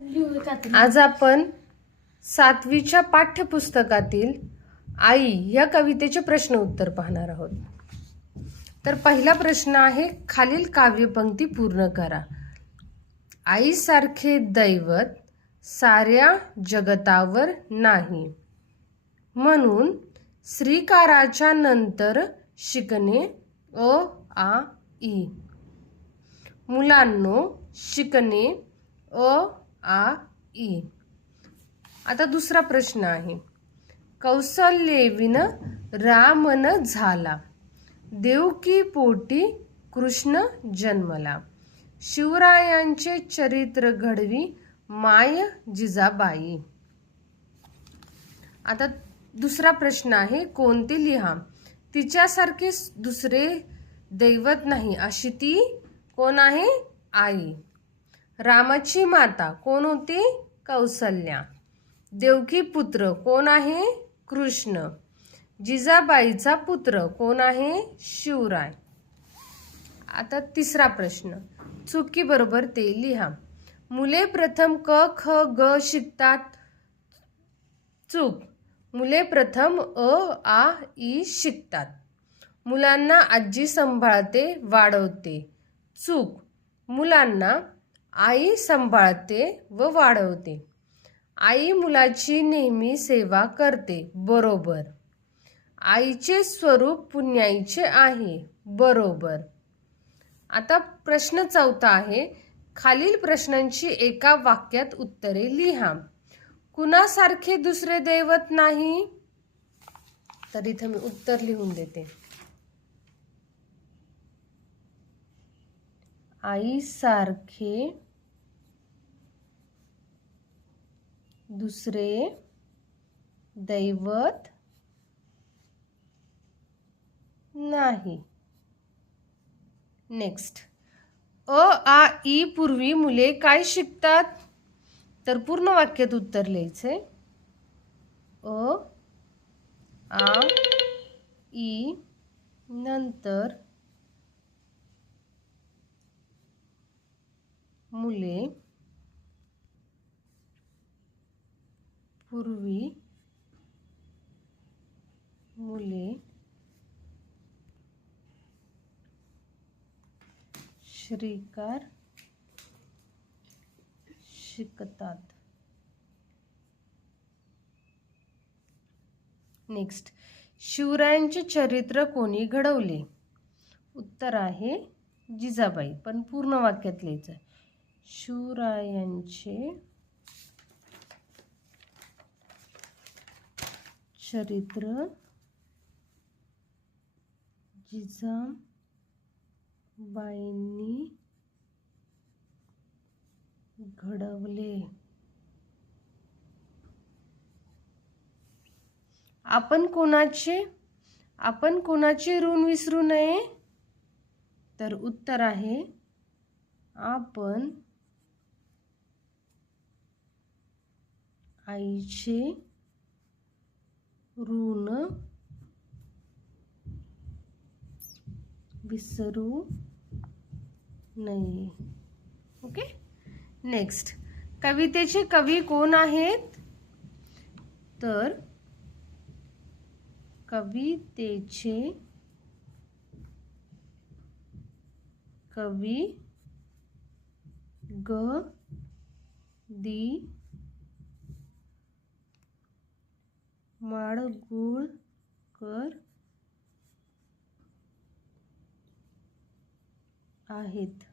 आज आपण 7वीच्या पाठ्यपुस्तकातील आई या कवितेचे प्रश्न उत्तर पाहणार आहोत। तर पहिला प्रश्न आहे, खालील काव्यपंक्ती पूर्ण करा। आईसारखे दैवत साऱ्या जगतावर नाही, म्हणून श्रीकाराच्या नंतर शिकणे अ आ ई। मुलांनो, शिकणे अ आ ई। आता दुसरा प्रश्न आहे, कौसल्येविन रामन झाला, देवकी पोटी कृष्ण जन्मला, शिवरायांचे चरित्र घडवी माय जिजाबाई। आता दुसरा प्रश्न आहे, कोणते लिहा। तिच्यासारखे दुसरे दैवत नाही, अशी ती कोण आहे? आई। रामाची माता कोण होती? कौसल्या। देवकी पुत्र कोण आहे? कृष्ण। जिजाबाईचा पुत्र कोण आहे? शिवराय। आता तिसरा प्रश्न, चुकी बरोबर ते लिहा। मुले प्रथम क ख ग शिकतात, चूक। मुले प्रथम अ आ ई शिकतात। मुलांना आजी सांभाळते वाढवते, चूक। मुलांना आई सांभाळते व वाढवते। आई मुलाची नेहमी सेवा करते, बरोबर। आईचे स्वरूप पुण्याईचे आहे, बरोबर। आता प्रश्न चौथा आहे, खालील प्रश्नांची एका वाक्यात उत्तरे लिहा। कुणासारखे दुसरे दैवत नाही? तर इथे मी उत्तर लिहून देते। आईसारखे दुसरे दैवत नाही। नेक्स्ट, अ आ ई पूर्वी मुले काय शिकतात? तर पूर्ण वाक्यात उत्तर लिहायचे। अ आ ई नंतर मुले पूर्वी मुले श्रीकार शिकतात। नेक्स्ट, शिवरायांचे चरित्र कोणी घडवले? उत्तर आहे जिजाबाई, पण पूर्ण वाक्यात लिहायचं। शिवरायांचे चरित्र जिजाबाईंनी घडवले। आपण कोणाचे ऋण विसरू नये? तर उत्तर आहे, आपण आईचे ऋण विसरू नये। ओके। नेक्स्ट, कवितेचे कवी कोण आहेत? तर कवितेचे कवी ग दि माडगूळकर आहेत।